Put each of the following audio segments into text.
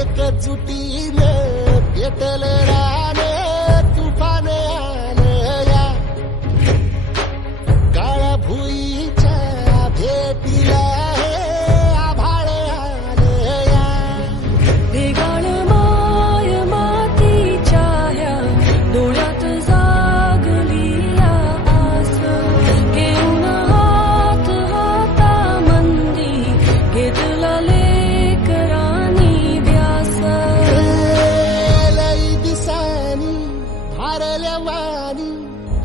एक जुटी में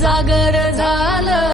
जागर झाला